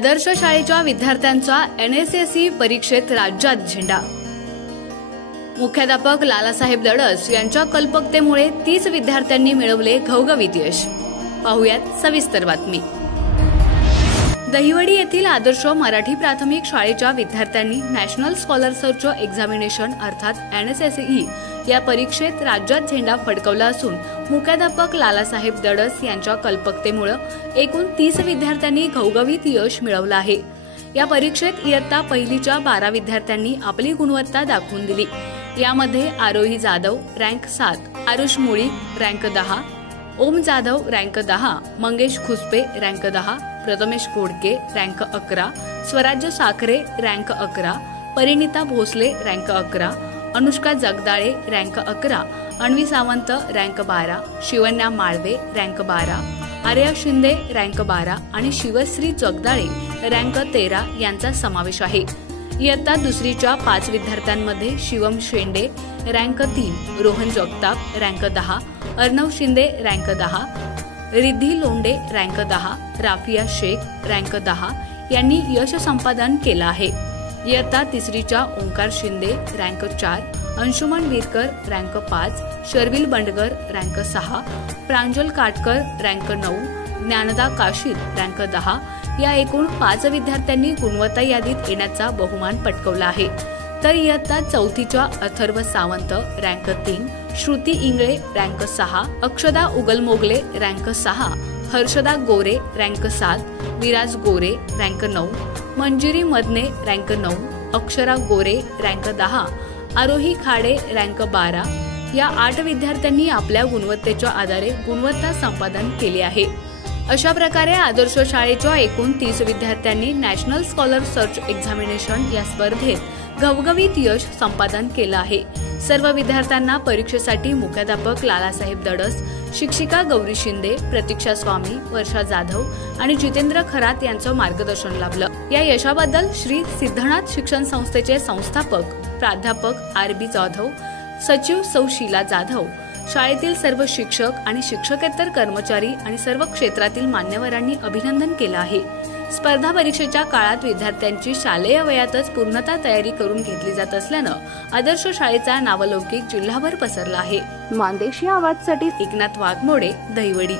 आदर्श शाळेच्या विद्यार्थ्यांचा एनएसएसई परीक्षेत राज्यात झेंडा। मुख्याध्यापक लालासाहेब दडस यांच्या कल्पकतेमुळे 30 विद्यार्थ्यांनी मिळवले घवघवीत यश। पाहुयात सविस्तर बातमी। दहिवडी येथील आदर्श मराठी प्राथमिक शाळेच्या विद्यार्थ्यांनी नॅशनल स्कॉलर सर्च एक्झामिनेशन अर्थात एनएसएसई या परीक्षेत राज्यात झेंडा फडकवला असून मुख्याध्यापक लालासाहेब दडस यांच्या कल्पकतेमुळे एकूण 30 विद्यार्थ्यांनी घवघवीत यश मिळवलं आहे। या परीक्षेत इयत्ता पहिलीच्या 12 विद्यार्थ्यांनी आपली गुणवत्ता दाखवून दिली। यामध्ये आरोही Jadhav rank 7, Aarush Muli rank 10, Om Jadhav rank 10, Mangesh Khuspe rank 10, Prathamesh Ghodke rank 11, Swarajya Sakhare rank 11, Parinita Bhosale rank 11, Anushka Jagdale rank 11, Anvi Sawant rank 12, Shivanya Malve rank 12, Arya Shinde rank 12 आणि शिवश्री जगदाळे रँक 13 यांचा समावेश आहे। इयत्ता दुसरीच्या 5 विद्यार्थ्यांमध्ये Shivam Shende rank 3, Rohan Jagtap rank 10, Arnav Shinde rank 10, Riddhi Londhe rank 10, Rafiya Shaikh rank 10 यांनी यश संपादन केलं आहे। इयत्ता तिसरीच्या Omkar Shinde rank 4, Anshuman Virkar rank 5, Sharvil Bandgar rank 6, Pranjal Katkar rank 9, Dnyanada Kashid rank 10 या एकूण 5 विद्यार्थ्यांनी गुणवत्ता यादीत येण्याचा बहुमान पटकावला आहे। तर इयत्ता चौथीच्या अथर्व सावंत रँक 3, श्रुती इंगळे रँक 6, अक्षदा उगलमोगले रँक 6, हर्षदा गोरे रँक 7, विराज गोरे रँक 9, मंजिरी मदने रँक 9, अक्षरा गोरे रँक 10, आरोही खाडे रँक 12 या 8 विद्यार्थ्यांनी आपल्या गुणवत्तेच्या आधारे गुणवत्ता संपादन केली आहे। अशा प्रकारे आदर्श शाळेच्या एकूण 30 विद्यार्थ्यांनी नॅशनल स्कॉलर सर्च एक्झामिनेशन या स्पर्धेत घवघवीत यश संपादन केलं आहे। सर्व विद्यार्थ्यांना परीक्षेसाठी मुख्याध्यापक लालासाहेब दडस, शिक्षिका गौरी शिंदे, प्रतीक्षा स्वामी, वर्षा जाधव आणि जितेंद्र खरात यांचं मार्गदर्शन लाभलं। या यशाबद्दल श्री सिद्धनाथ शिक्षण संस्थेचे संस्थापक प्राध्यापक आर.बी. जाधव, सचिव सौ शीला जाधव, शाळेतील सर्व शिक्षक आणि शिक्षकेतर कर्मचारी आणि सर्व क्षेत्रातील मान्यवरांनी अभिनंदन केलं आहे। स्पर्धा परीक्षेच्या काळात विद्यार्थ्यांची शालेय वयातच पूर्णतः तयारी करून घेतली जात असल्यानं आदर्श शाळेचा नावलौकिक जिल्हाभर पसरला आहे। मानदेशी आवाजसाठी एकनाथ वाघमोडे, दहिवडी।